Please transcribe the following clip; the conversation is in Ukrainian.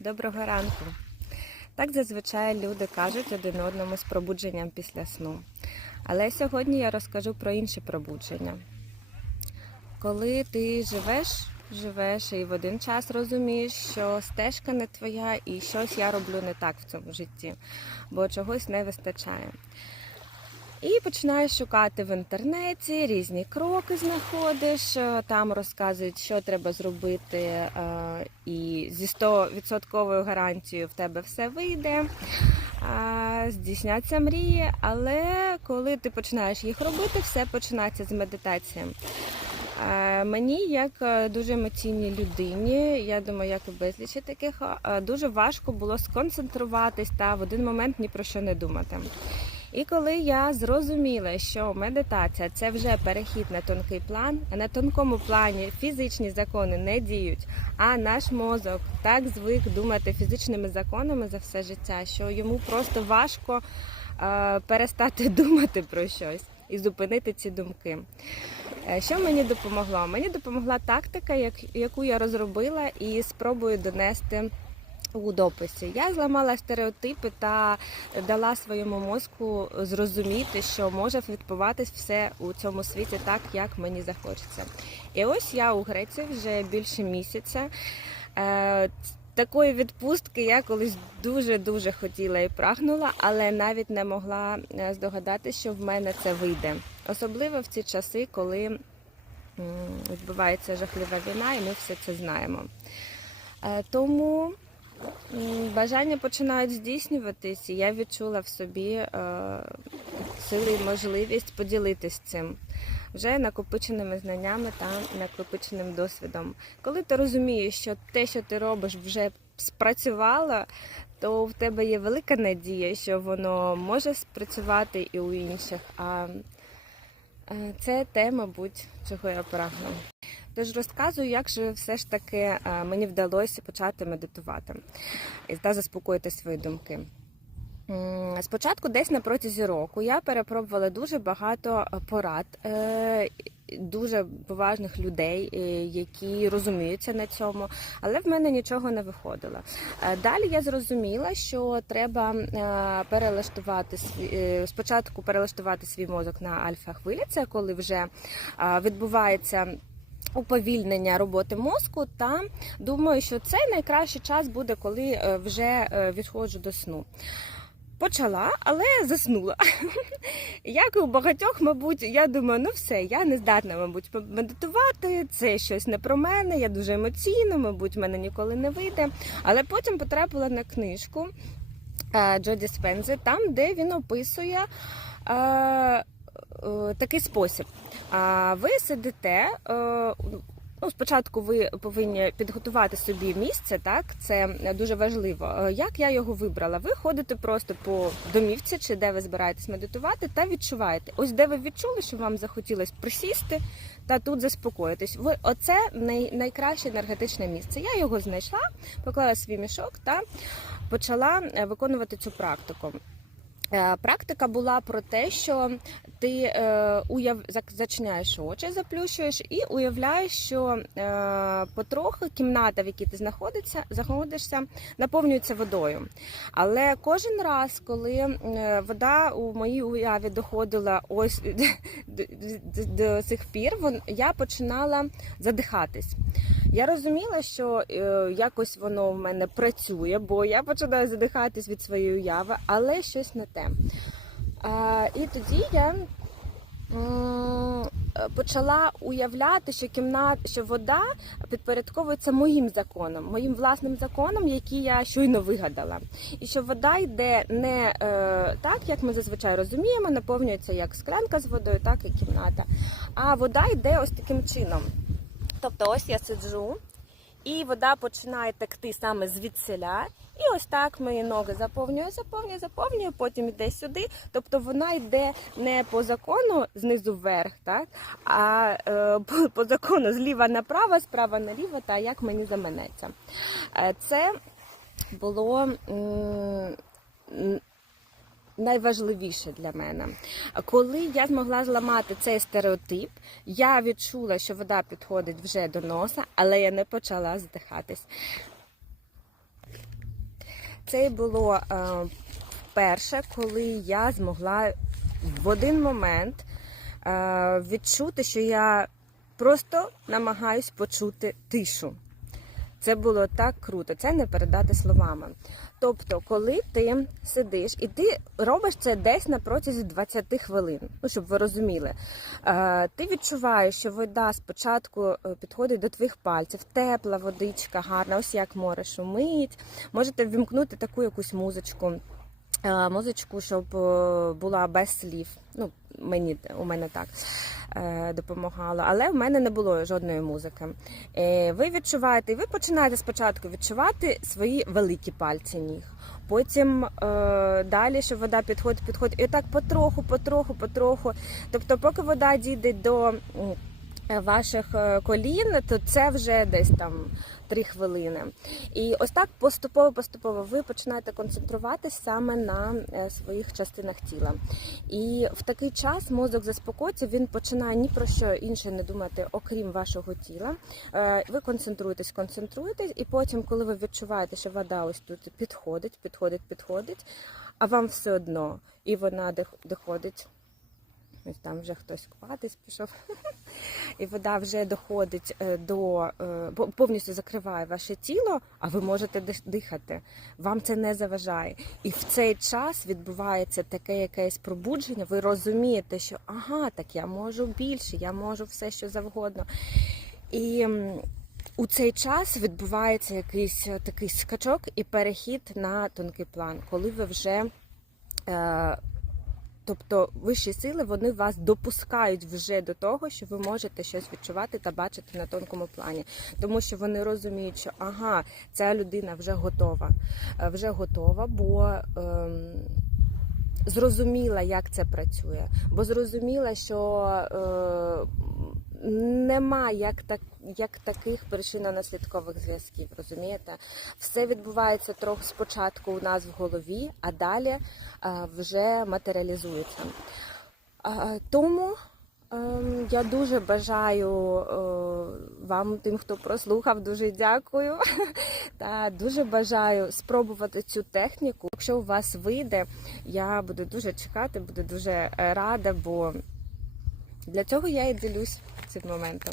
Доброго ранку. Так зазвичай люди кажуть один одному з пробудженням після сну. Але сьогодні я розкажу про інше пробудження. Коли ти живеш, живеш і в один час розумієш, що стежка не твоя і щось я роблю не так в цьому житті, бо чогось не вистачає. І починаєш шукати в інтернеті, різні кроки знаходиш, е, там розказують, що треба зробити, е, і зі 100% гарантією в тебе все вийде, здійсняться мрії, але коли ти починаєш їх робити, все починається з медитації. Мені, як е, дуже емоційній людині, я думаю, як і безлічі таких, е, дуже важко було сконцентруватись та в один момент ні про що не думати. І коли я зрозуміла, що медитація це вже перехід на тонкий план, а на тонкому плані фізичні закони не діють, а наш мозок так звик думати фізичними законами за все життя, що йому просто важко е, перестати думати про щось і зупинити ці думки. Е, Що мені допомогло? Мені допомогла тактика, яку я розробила і спробую донести у дописі. Я зламала стереотипи та дала своєму мозку зрозуміти, що може відбуватись все у цьому світі так, як мені захочеться. І ось я у Греції вже більше місяця. Е, Такої відпустки я колись дуже дуже хотіла і прагнула, але навіть не могла е, здогадатися, що в мене це вийде. Особливо в ці часи, коли відбувається жахлива війна, і ми все це знаємо. Е, Тому бажання починають здійснюватись, і я відчула в собі е, сили і можливість поділитись цим вже накопиченими знаннями та накопиченим досвідом. Коли ти розумієш, що те, що ти робиш, вже спрацювало, то в тебе є велика надія, що воно може спрацювати і у інших. А це те, мабуть, чого я прагну. Тож розказую, як же все ж таки е, мені вдалося почати медитувати та заспокоїти свої думки. Спочатку, десь на протязі року, я перепробувала дуже багато е, порад, е, дуже поважних людей, е, які розуміються на цьому, але в мене нічого не виходило. Е, Далі я зрозуміла, що треба е, перелаштувати свій спочатку перелаштувати свій мозок на альфа-хвилі, це коли вже відбувається. Уповільнення роботи мозку, та думаю, що цей найкращий час буде, коли вже відходжу до сну. Почала, але заснула. Як і у багатьох, мабуть, я думаю, ну все, я не здатна, мабуть, медитувати. Це щось не про мене, я дуже емоційна, мабуть, мене ніколи не вийде. Але потім потрапила на книжку е, Джоді Спензи, там, де він описує. е, е, Такий спосіб. Ви сидите. Ну, спочатку ви повинні підготувати собі місце, так це дуже важливо. Е, Як я його вибрала? Ви ходите просто по домівці, чи де ви збираєтесь медитувати, та відчуваєте. Ось де ви відчули, що вам захотілося присісти та тут заспокоїтись. Ви оце най, найкраще енергетичне місце. Я його знайшла, поклала свій мішок та почала е, виконувати цю практику. Е, Практика була про те, що ти е, уяв... зачиняєш очі, заплющуєш і уявляєш, що е, потрохи кімната, в якій ти знаходишся, знаходишся, наповнюється водою. Але кожен раз, коли е, вода у моїй уяві доходила ось до, до, до сих пір, вон, я починала задихатись. Я розуміла, що е, якось воно в мене працює, бо я починаю задихатись від своєї уяви, але щось не те. І тоді я почала уявляти, що кімната, що вода підпорядковується моїм законом, моїм власним законом, який я щойно вигадала. І що вода йде не е, так, як ми зазвичай розуміємо, наповнюється як склянка з водою, так і кімната. А вода йде ось таким чином. Тобто, ось я сиджу, і вода починає текти саме звідсиля. І ось так мої ноги заповнює, заповнює, заповнює, потім йде сюди. Тобто вона йде не по закону знизу вверх, так, а е, по, закону зліва направо, справа наліво, та як мені заманеться. Е, це було. м, найважливіше для мене. Коли я змогла зламати цей стереотип, я відчула, що вода підходить вже до носа, але я не почала здихатись. це було е, вперше, коли я змогла в один момент е, відчути, що я просто намагаюсь почути тишу. Це було так круто, це не передати словами. Тобто, коли ти сидиш і ти робиш це десь на протязі 20 хвилин, ну щоб ви розуміли, е, ти відчуваєш, що вода спочатку е, підходить до твоїх пальців, тепла водичка, гарна, ось як море шумить. Можете ввімкнути таку якусь музичку. Е, Музичку, щоб е, була без слів. Ну, мені у мене так е, допомагало, але в мене не було жодної музики. Ви відчуваєте, ви починаєте спочатку відчувати свої великі пальці ніг. Потім е, далі, що вода підходить, підходить, і так потроху, потроху, потроху. Тобто, поки вода дійде до ваших е, колін, то це вже десь там три хвилини. І ось так поступово, поступово ви починаєте концентруватись саме на е, своїх частинах тіла. І в такий час мозок заспокоїться, він починає ні про що інше не думати, окрім вашого тіла. Е, Ви концентруєтесь, концентруєтесь, і потім, коли ви відчуваєте, що вода ось тут підходить, підходить, підходить, а вам все одно, і вона дох- доходить. Там вже хтось купатись пішов. І вода вже доходить е, до е, повністю закриває ваше тіло, а ви можете дихати. Вам це не заважає. І в цей час відбувається таке якесь пробудження. Ви розумієте, що ага, так я можу більше, я можу все, що завгодно. І у цей час відбувається якийсь е, такий скачок і перехід на тонкий план, коли ви вже. Тобто вищі сили вони вас допускають вже до того, що ви можете щось відчувати та бачити на тонкому плані, тому що вони розуміють, що ага, ця людина вже готова, Е, вже готова, бо ем, зрозуміла, як це працює, бо зрозуміла, що е, нема як так. Як таких причинно-наслідкових зв'язків, розумієте? Все відбувається трохи спочатку у нас в голові, а далі е, вже матеріалізується. Е, Тому ем, я дуже бажаю е, вам, тим, хто прослухав, дуже дякую. Та дуже бажаю спробувати цю техніку. Якщо у вас вийде, я буду дуже чекати, буду дуже рада, бо для цього я і ділюсь цим моментом.